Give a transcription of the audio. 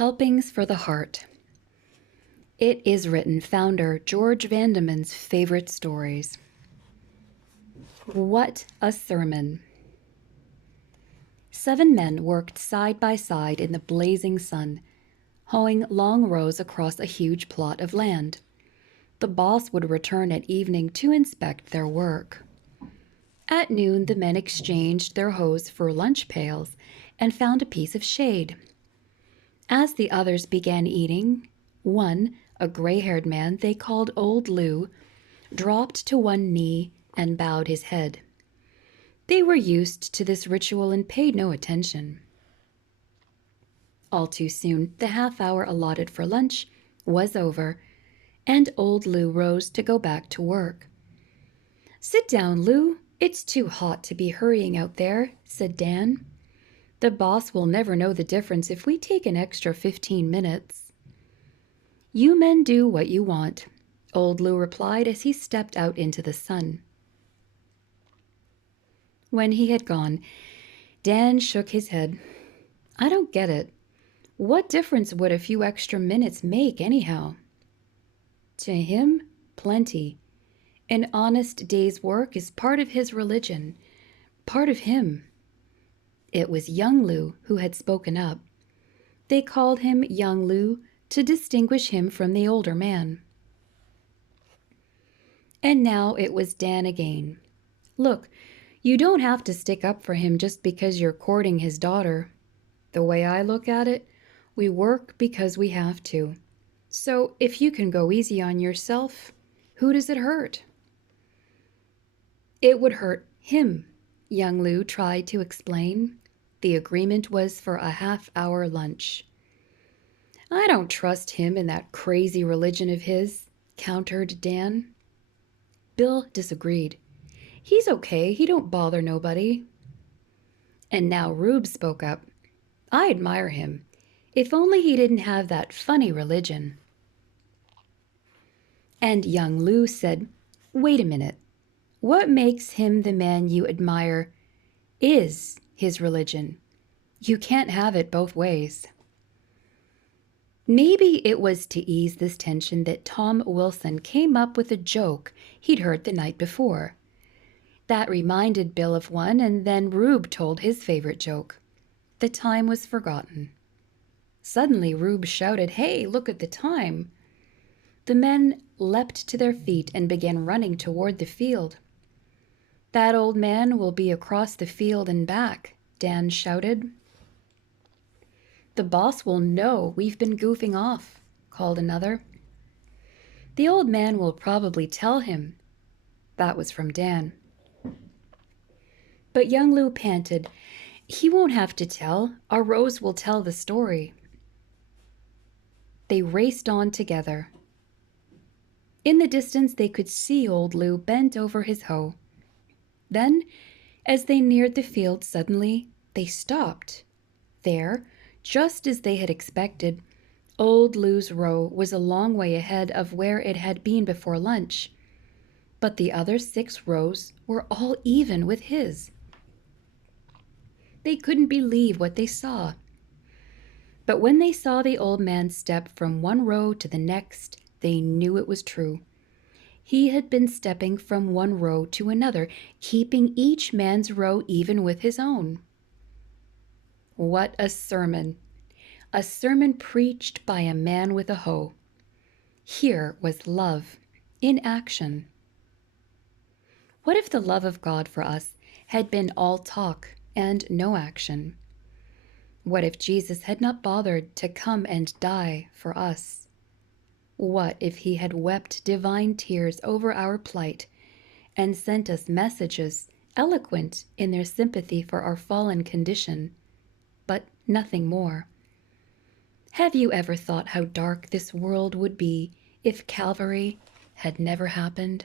Helpings for the Heart. It is written founder George Vandeman's favorite stories. What a sermon. 7 men worked side by side in the blazing sun, hoeing long rows across a huge plot of land. The boss would return at evening to inspect their work. At noon, the men exchanged their hoes for lunch pails and found a piece of shade. As the others began eating, one, a gray-haired man they called Old Lou, dropped to one knee and bowed his head. They were used to this ritual and paid no attention. All too soon, the half-hour allotted for lunch was over, and Old Lou rose to go back to work. "Sit down, Lou. It's too hot to be hurrying out there," said Dan. "The boss will never know the difference if we take an extra 15 minutes. "You men do what you want," Old Lou replied as he stepped out into the sun. When he had gone, Dan shook his head. "I don't get it. What difference would a few extra minutes make anyhow?" To him, plenty. An honest day's work is part of his religion, part of him. It was young Lou who had spoken up. They called him Young Lou to distinguish him from the older man. And now it was Dan again. "Look, you don't have to stick up for him just because you're courting his daughter. The way I look at it, we work because we have to. So if you can go easy on yourself, who does it hurt?" "It would hurt him," Young Lou tried to explain. The agreement was for a half-hour lunch. "I don't trust him in that crazy religion of his," countered Dan. Bill disagreed. "He's okay. He don't bother nobody." And now Rube spoke up. "I admire him. If only he didn't have that funny religion." And Young Lou said, "Wait a minute. What makes him the man you admire is his religion. You can't have it both ways." Maybe it was to ease this tension that Tom Wilson came up with a joke he'd heard the night before. That reminded Bill of one, and then Rube told his favorite joke. The time was forgotten. Suddenly Rube shouted, "Hey, look at the time!" The men leapt to their feet and began running toward the field. "That old man will be across the field and back," Dan shouted. "The boss will know we've been goofing off," called another. "The old man will probably tell him." That was from Dan. But Young Lou panted, "He won't have to tell. Our Rose will tell the story." They raced on together. In the distance they could see Old Lou bent over his hoe. Then, as they neared the field, suddenly they stopped. There, just as they had expected, Old Lou's row was a long way ahead of where it had been before lunch. But the other 6 rows were all even with his. They couldn't believe what they saw. But when they saw the old man step from one row to the next, they knew it was true. He had been stepping from one row to another, keeping each man's row even with his own. What a sermon! A sermon preached by a man with a hoe. Here was love in action. What if the love of God for us had been all talk and no action? What if Jesus had not bothered to come and die for us? What if he had wept divine tears over our plight and sent us messages eloquent in their sympathy for our fallen condition, but nothing more? Have you ever thought how dark this world would be if Calvary had never happened?